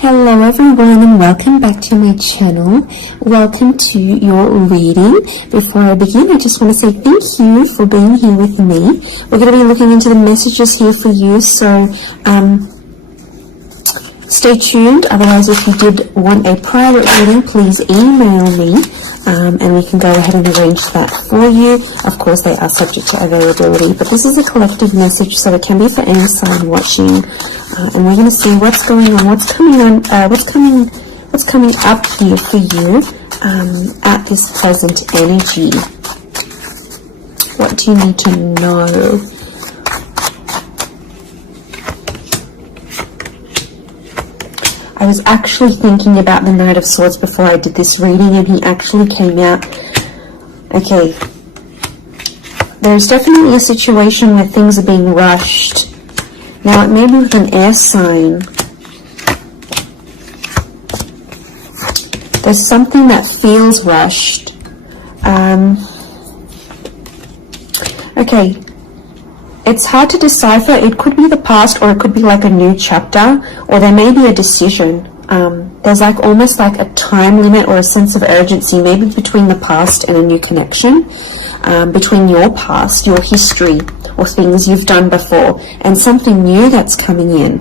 Hello everyone and welcome back to my channel. Welcome to your reading. Before I begin, I just want to say thank you for being here with me. We're going to be looking into the messages here for you, so stay tuned. Otherwise, if you did want a private reading, please email me and we can go ahead and arrange that for you. Of course, they are subject to availability, but this is a collective message, so it can be for any sign watching. And we're going to see what's going on, what's coming up here for you at this present energy. What do you need to know? I was actually thinking about the Knight of Swords before I did this reading, and he actually came out. Okay, there's definitely a situation where things are being rushed. Now, it may be with an air sign. There's something that feels rushed. Okay, it's hard to decipher. It could be the past, or it could be like a new chapter, or there may be a decision. There's like almost like a time limit or a sense of urgency, maybe between the past and a new connection, between your past, your history, or things you've done before, and something new that's coming in.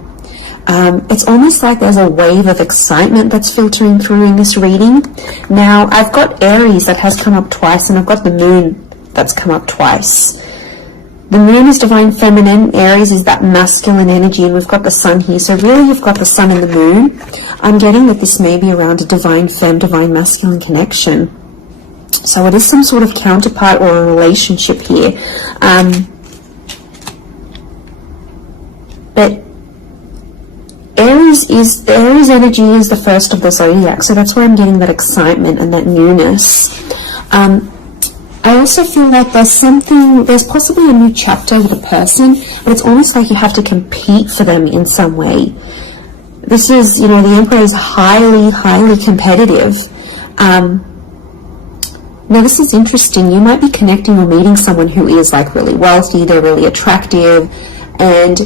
It's almost like there's a wave of excitement that's filtering through in this reading. Now, I've got Aries that has come up twice, and I've got the Moon that's come up twice. The Moon is divine feminine, Aries is that masculine energy, and we've got the Sun here. So really you've got the Sun and the Moon. I'm getting that this may be around a divine femme, divine masculine connection. So it is some sort of counterpart or a relationship here. But the Aries energy is the first of the zodiac, so that's where I'm getting that excitement and that newness. I also feel like there's possibly a new chapter with a person, but it's almost like you have to compete for them in some way. This is, the Emperor is highly, highly competitive. Now, this is interesting. You might be connecting or meeting someone who is like really wealthy, they're really attractive, and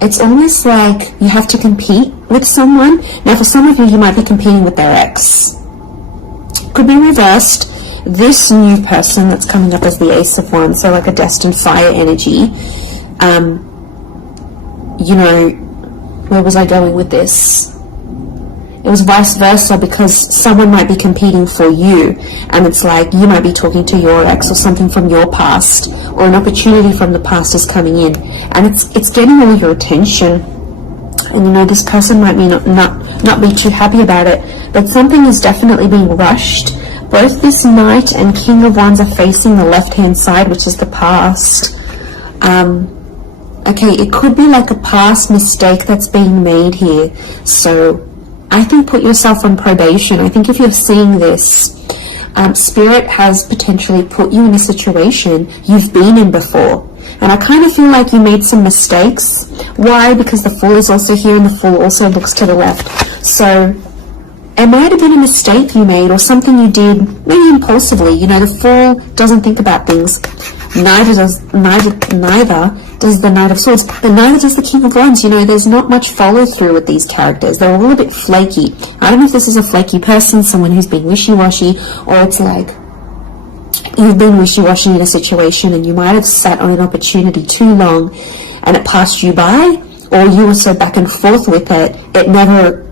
it's almost like you have to compete with someone. Now, for some of you, you might be competing with their ex. Could be reversed. This new person that's coming up as the Ace of Wands, so like a destined fire energy. Where was I going with this? It was vice versa, because someone might be competing for you, and it's like you might be talking to your ex or something from your past, or an opportunity from the past is coming in, and it's getting all your attention. And this person might not be too happy about it, but something is definitely being rushed. Both this Knight and King of Wands are facing the left-hand side, which is the past. Okay, it could be like a past mistake that's being made here. So I think put yourself on probation. I think if you're seeing this, Spirit has potentially put you in a situation you've been in before. And I kind of feel like you made some mistakes. Why? Because the Fool is also here, and the Fool also looks to the left. So it might have been a mistake you made, or something you did, maybe impulsively. The Fool doesn't think about things. Neither does the Knight of Swords, but neither does the King of Wands. There's not much follow through with these characters. They're a little bit flaky. I don't know if this is a flaky person, someone who's being wishy-washy, or it's like you've been wishy-washy in a situation and you might have sat on an opportunity too long and it passed you by, or you were so back and forth with it, it never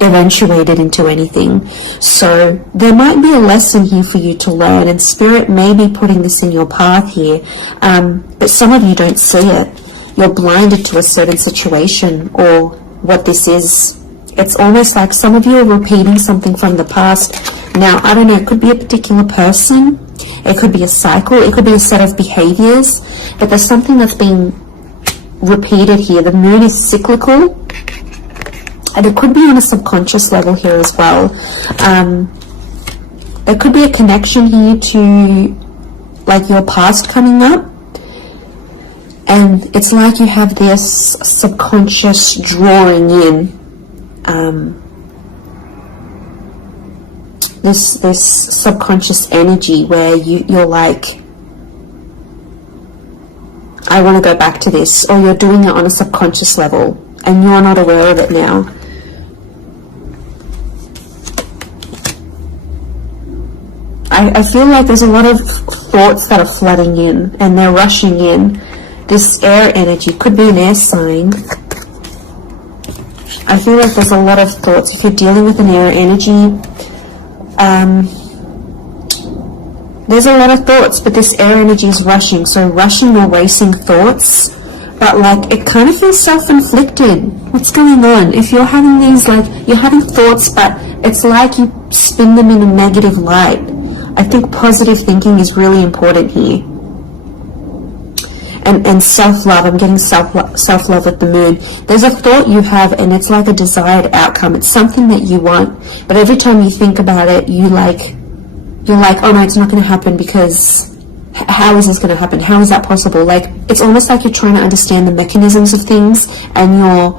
eventuated into anything. So there might be a lesson here for you to learn, and Spirit may be putting this in your path here, but some of you don't see it. You're blinded to a certain situation or what this is. It's almost like some of you are repeating something from the past. Now, I don't know, it could be a particular person, it could be a cycle, it could be a set of behaviors, but there's something that's being repeated here. The Moon is cyclical, and it could be on a subconscious level here as well. There could be a connection here to like your past coming up, and it's like you have this subconscious drawing in this subconscious energy where you're like, I want to go back to this, or you're doing it on a subconscious level and you're not aware of it now. I feel like there's a lot of thoughts that are flooding in and they're rushing in. This air energy could be an air sign. I feel like there's a lot of thoughts. If you're dealing with an air energy, there's a lot of thoughts, but this air energy is rushing. So rushing or racing thoughts, but like it kind of feels self-inflicted. What's going on? If you're having these, like, you're having thoughts, but it's like you spin them in a negative light. I think positive thinking is really important here. And self-love, I'm getting self-love with the moon. There's a thought you have and it's like a desired outcome. It's something that you want, but every time you think about it, you're like, oh no, it's not going to happen, because how is this going to happen? How is that possible? Like, it's almost like you're trying to understand the mechanisms of things and you're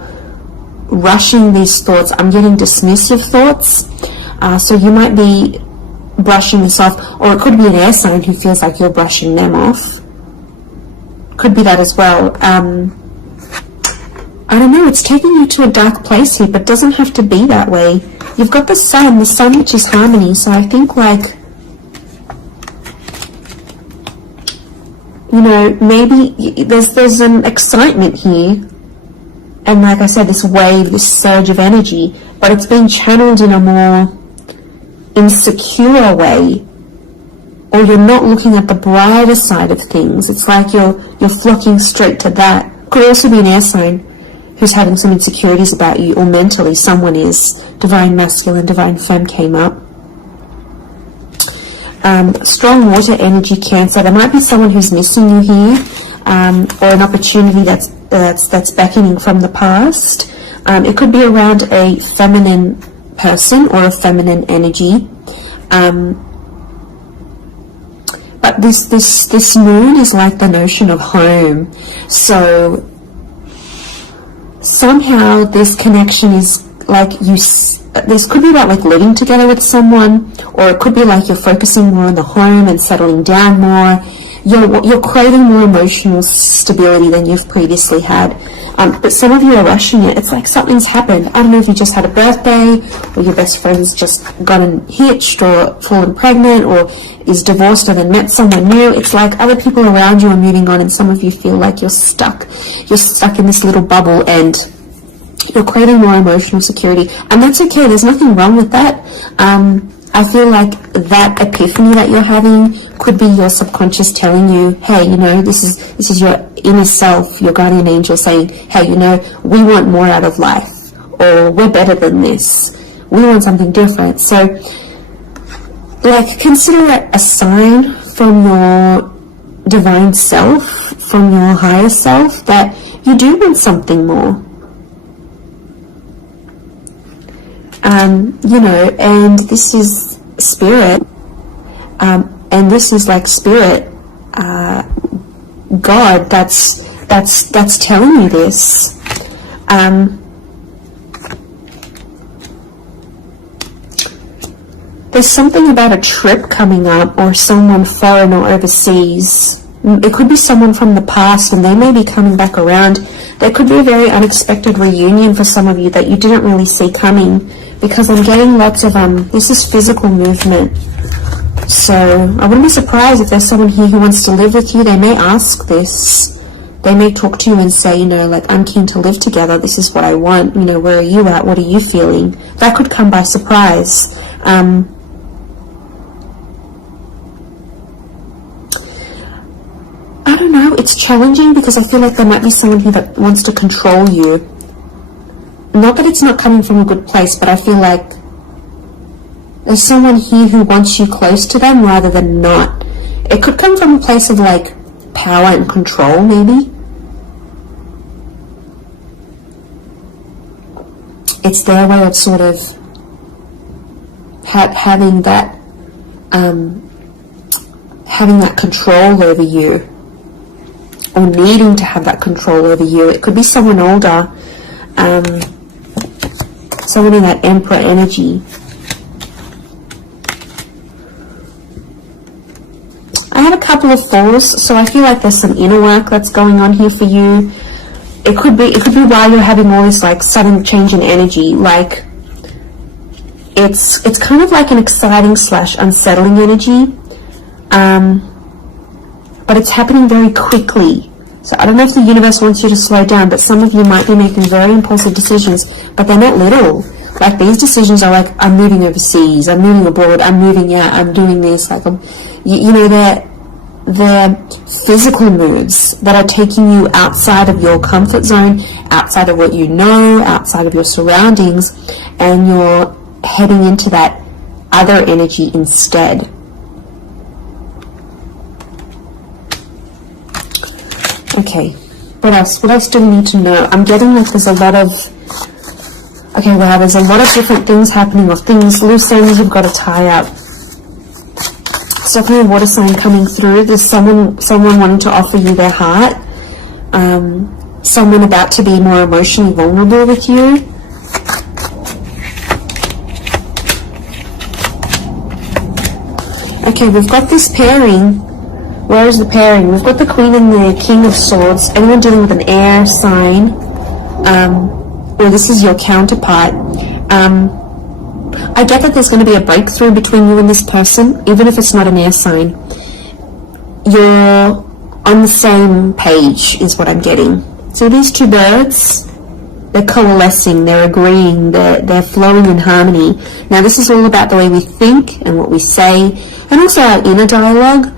rushing these thoughts. I'm getting dismissive thoughts. So you might be brushing this off, or it could be an air sign who feels like you're brushing them off. Could be that as well. I don't know, it's taking you to a dark place here, but doesn't have to be that way. You've got the sun which is harmony, so I think, like, you know, maybe there's an excitement here, and like I said, this wave, this surge of energy, but it's being channeled in a more insecure way, or you're not looking at the brighter side of things. It's like you're flocking straight to that. Could also be an air sign who's having some insecurities about you, or mentally someone is. Divine masculine, divine femme came up. Strong water energy, Cancer. There might be someone who's missing you here, or an opportunity that's beckoning from the past. It could be around a feminine person or a feminine energy. But this moon is like the notion of home. So somehow this connection is like this could be about like living together with someone, or it could be like you're focusing more on the home and settling down more. You're creating more emotional stability than you've previously had. But some of you are rushing it. It's like something's happened. I don't know if you just had a birthday, or your best friend's just gotten hitched or fallen pregnant, or is divorced and then met someone new. It's like other people around you are moving on, and some of you feel like you're stuck. You're stuck in this little bubble, and you're creating more emotional security. And that's okay. There's nothing wrong with that. I feel like that epiphany that you're having could be your subconscious telling you, hey, you know, this is your inner self, your guardian angel saying, hey, you know, we want more out of life, or we're better than this. We want something different. So, like, consider it a sign from your divine self, from your higher self, that you do want something more. You know, and this is spirit, and this is like spirit, God, that's telling you this. There's something about a trip coming up, or someone foreign or overseas. It could be someone from the past, and they may be coming back around. There could be a very unexpected reunion for some of you that you didn't really see coming, because I'm getting lots of, this is physical movement. So I wouldn't be surprised if there's someone here who wants to live with you. They may ask this. They may talk to you and say, you know, like, I'm keen to live together. This is what I want. You know, where are you at? What are you feeling? That could come by surprise. I don't know. It's challenging because I feel like there might be someone here that wants to control you. Not that it's not coming from a good place, but I feel like there's someone here who wants you close to them rather than not. It could come from a place of like power and control, maybe. It's their way of sort of having that control over you, or needing to have that control over you. It could be someone older, someone in that Emperor energy. I had a couple of fours, so I feel like there's some inner work that's going on here for you. It could be why you're having all this like sudden change in energy. Like, it's kind of like an exciting / unsettling energy, but it's happening very quickly. So I don't know if the universe wants you to slow down, but some of you might be making very impulsive decisions, but they're not little. Like, these decisions are like, I'm moving overseas, I'm moving abroad, I'm moving out, I'm doing this. Like, you know, they're physical moves that are taking you outside of your comfort zone, outside of what you know, outside of your surroundings, and you're heading into that other energy instead. Okay, what else? What else do we need to know? I'm getting like there's a lot of, okay, wow, there's a lot of different things happening, or things, loose ends you've got to tie up. So definitely a water sign coming through. There's someone wanting to offer you their heart. Someone about to be more emotionally vulnerable with you. Okay, we've got this pairing. Where is the pairing? We've got the Queen and the King of Swords. Anyone dealing with an air sign, or this is your counterpart. I get that there's going to be a breakthrough between you and this person, even if it's not an air sign. You're on the same page, is what I'm getting. So these two birds, they're coalescing, they're agreeing, they're flowing in harmony. Now this is all about the way we think and what we say, and also our inner dialogue.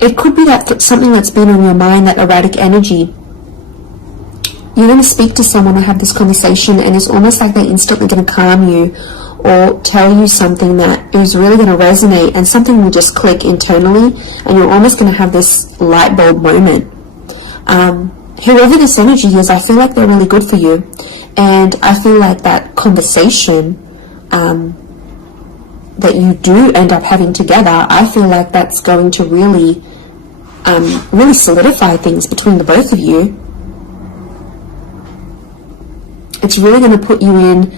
It could be that something that's been on your mind, that erratic energy. You're going to speak to someone or have this conversation, and it's almost like they're instantly going to calm you or tell you something that is really going to resonate, and something will just click internally, and you're almost going to have this light bulb moment. Whoever this energy is, I feel like they're really good for you, and I feel like that conversation that you do end up having together, I feel like that's going to really solidify things between the both of you. It's really going to put you in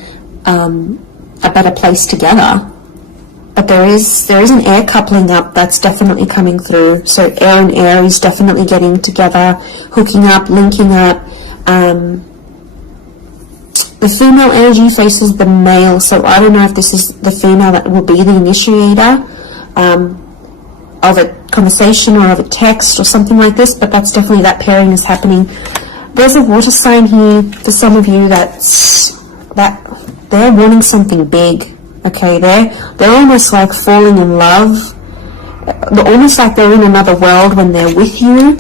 a better place together. But there is an air coupling up that's definitely coming through. So air and Aries definitely getting together, hooking up, linking up. The female energy faces the male, so I don't know if this is the female that will be the initiator of a conversation or of a text or something like this, but that's definitely, that pairing is happening. There's a water sign here for some of you that they're wanting something big. Okay, they're almost like falling in love. They're almost like they're in another world when they're with you.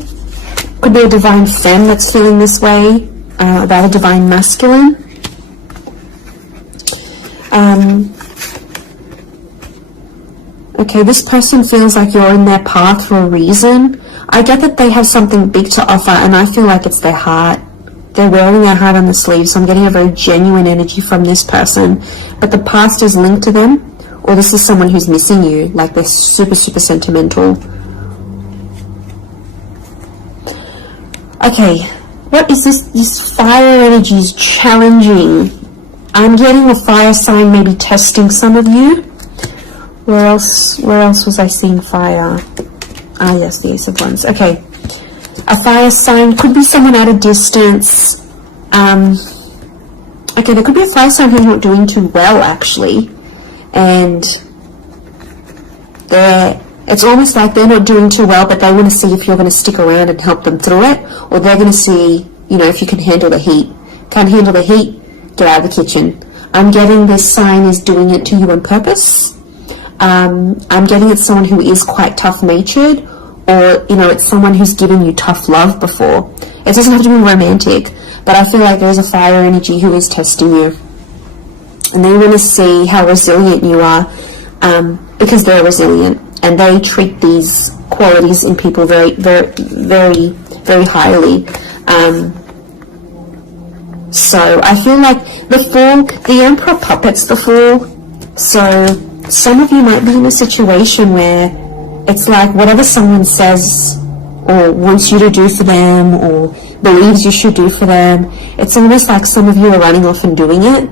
Could be a divine femme that's feeling this way about a divine masculine. Okay, this person feels like you're in their path for a reason. I get that they have something big to offer, and I feel like it's their heart. They're wearing their heart on the sleeve, so I'm getting a very genuine energy from this person. But the past is linked to them, or this is someone who's missing you, like they're super, super sentimental. Okay, what is this? This fire energy is challenging. I'm getting a fire sign maybe testing some of you. Where else was I seeing fire? Ah, yes, the Ace of Wands. Okay. A fire sign could be someone at a distance. Okay, there could be a fire sign who's not doing too well, actually. And it's almost like they're not doing too well, but they want to see if you're going to stick around and help them through it. Or they're going to see, you know, if you can handle the heat. Can't handle the heat? Get out of the kitchen. I'm getting this sign is doing it to you on purpose. I'm getting it's someone who is quite tough-natured, or, you know, it's someone who's given you tough love before. It doesn't have to be romantic, but I feel like there's a fire energy who is testing you. And they want to see how resilient you are, because they're resilient, and they treat these qualities in people very, very, very, very highly. So I feel like the Fool, the Emperor puppets the Fool. So some of you might be in a situation where it's like whatever someone says or wants you to do for them or believes you should do for them, it's almost like some of you are running off and doing it.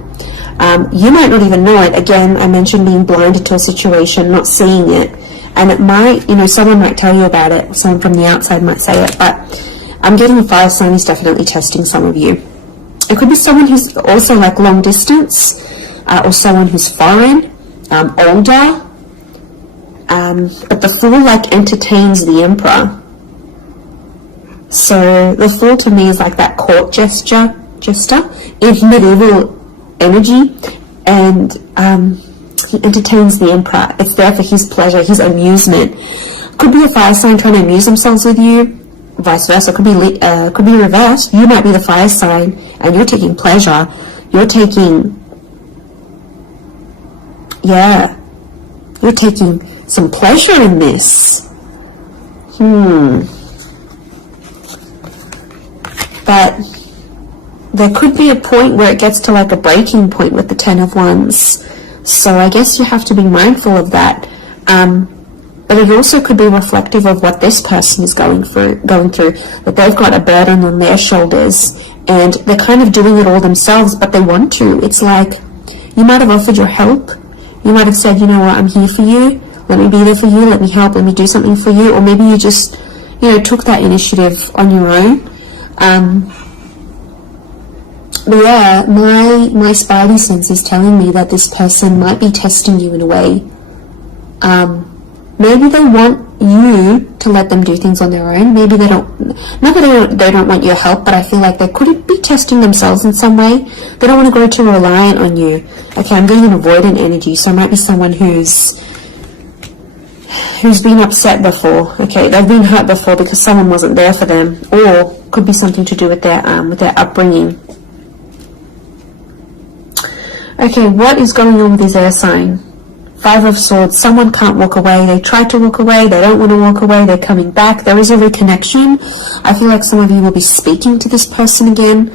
You might not even know it. Again, I mentioned being blinded to a situation, not seeing it. And it might, you know, someone might tell you about it, someone from the outside might say it, but I'm getting a fire sign is definitely testing some of you. It could be someone who's also like long distance. or someone who's foreign, older. But the Fool like entertains the Emperor. So the Fool to me is like that court jester in medieval energy, and he entertains the Emperor. It's there for his pleasure, his amusement. Could be a fire sign trying to amuse themselves with you, vice versa. Could be reversed. You might be the fire sign and you're taking pleasure. You're taking some pleasure in this. But there could be a point where it gets to like a breaking point with the Ten of Wands. So I guess you have to be mindful of that. But it also could be reflective of what this person is going through, that they've got a burden on their shoulders and they're kind of doing it all themselves, but they want to. It's like you might have offered your help. You might have said, you know what, I'm here for you. Let me be there for you. Let me help. Let me do something for you. Or maybe you just, took that initiative on your own. But yeah, my spidey sense is telling me that this person might be testing you in a way. Maybe they want you to let them do things on their own. Maybe they don't, not that they don't want your help, but I feel like they could be testing themselves in some way. They don't want to grow too reliant on you. Okay, I'm getting an avoidant energy, so it might be someone who's been upset before. Okay, they've been hurt before because someone wasn't there for them, or could be something to do with their upbringing. Okay, what is going on with this air sign? Five of Swords. Someone can't walk away. They try to walk away. They don't want to walk away. They're coming back. There is a reconnection. I feel like some of you will be speaking to this person again.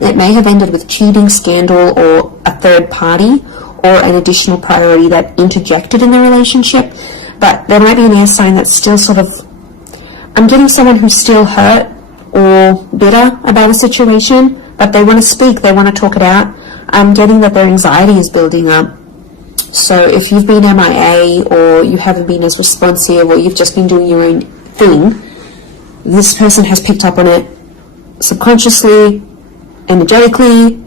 It may have ended with cheating, scandal, or a third party, or an additional priority that interjected in the relationship. But there might be an air sign that's still sort of, I'm getting someone who's still hurt or bitter about a situation, but they want to speak. They want to talk it out. I'm getting that their anxiety is building up. So if you've been MIA, or you haven't been as responsive, or you've just been doing your own thing, this person has picked up on it subconsciously, energetically,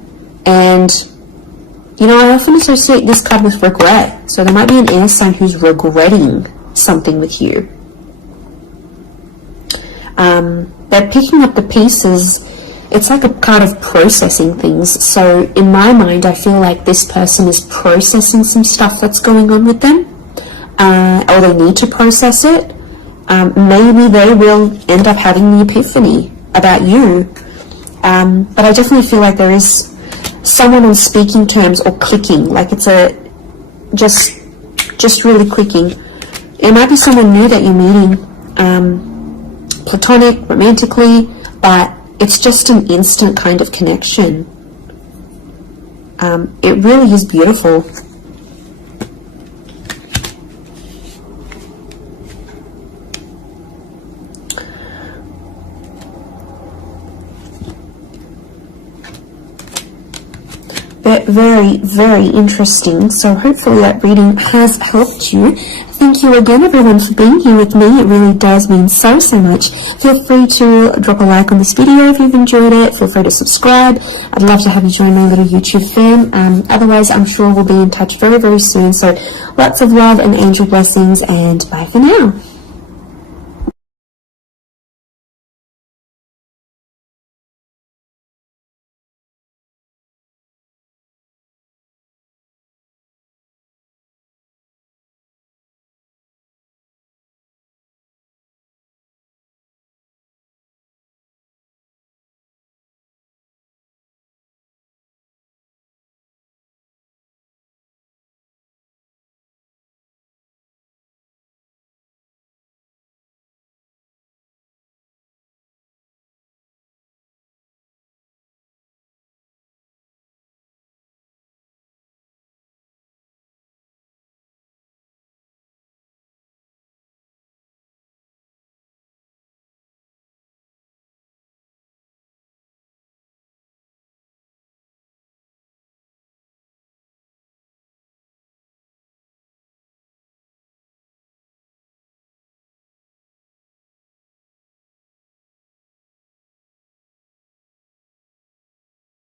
and I often associate this card with regret. So there might be an air sign who's regretting something with you. They're picking up the pieces. It's like a card of processing things. So in my mind, I feel like this person is processing some stuff that's going on with them, or they need to process it. Maybe they will end up having the epiphany about you. But I definitely feel like there is someone on speaking terms or clicking, like it's just really clicking. It might be someone new that you're meeting, platonic, romantically, but it's just an instant kind of connection. It really is beautiful. Very, very interesting. So hopefully that reading has helped you. Thank you again, everyone, for being here with me. It really does mean so much. Feel free to drop a like on this video if you've enjoyed it. Feel free to subscribe. I'd love to have you join my little YouTube fam. Otherwise, I'm sure we'll be in touch very, very soon. So lots of love and angel blessings, and bye for now.